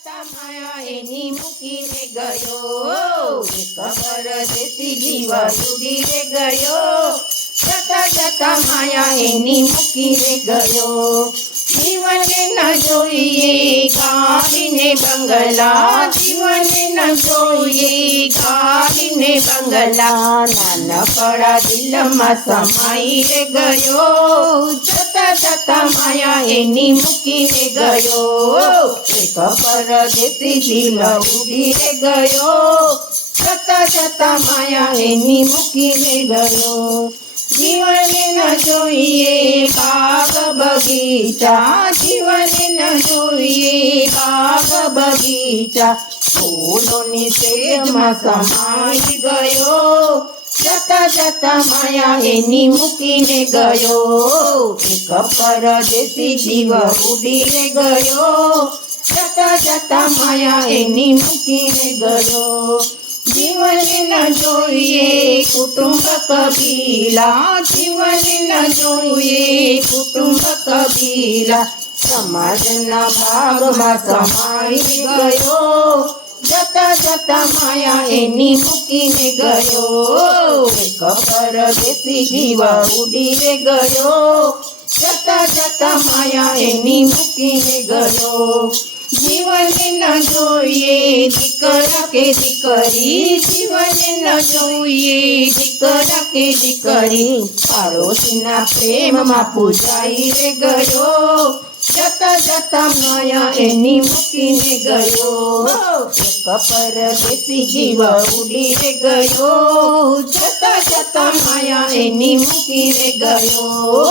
જતા માયા એની મૂકીને ગયો, એક પરદેશી જીવ ઉડી રે ગયો, જતા જતા માયા એની મૂકીને ગયો। જીવને ન જોઈએ ગાડીને બંગલા, જીવને ન જોઈએ ગાડીને બંગલા, નાનકડા દિલમાં સમાઈ રે ગયો, જતા જતા માયા એની મૂકીને ગયો, એક પરદેશી જીવ ઉડી રે ગયો, જતા જતા માયા એની મૂકીને ગયો। જીવને ન જોઈએ બાગ બગીચા, જીવને ન જોઈએ બાગ બગીચા, ફૂલોની સેજમાં સમાઈ ગયો, જતા જતા માયા એની મૂકીને ગયો, એક પરદેશી જીવ ઉડી રે ગયો, જતા જતા માયા એની મૂકીને ગયો। જીવને ન જોઈએ કુટુંબ કબીલા, જીવને ન જોઈએ કુટુંબ કબીલા, સમાજના ભાગમાં સમાઈ ગયો, જતા જતા માયા એની મૂકીને ગયો, એક પરદેશી જીવ ઉડી રે ગયો, જતા જતા માયા એની મૂકીને ગયો। જીવને ન જોઈએ દીકરા કે દીકરી, જીવને ન જોઈએ દીકરા કે દીકરી, પાડોશીના પ્રેમમાં પૂજાઈ રે ગયો, જતા જતા માયા એની મૂકીને ગયો, એક પરદેશી જીવ ઉડી રે ગયો, જતા જતા માયા એની મૂકીને ગયો,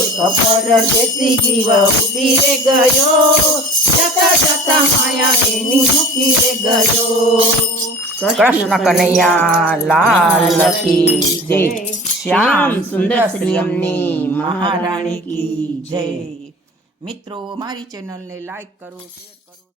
એક પરદેશી જીવ ઉડી રે ગયો, જતા જતા માયા એની મૂકીને ગયો। કૃષ્ણ કનૈયા લાલ કી જય, શ્યામ સુંદર શ્રી અમની મહારાણી કી જય। મિત્રો, મારી ચેનલને લાઈક કરો, શેર કરો।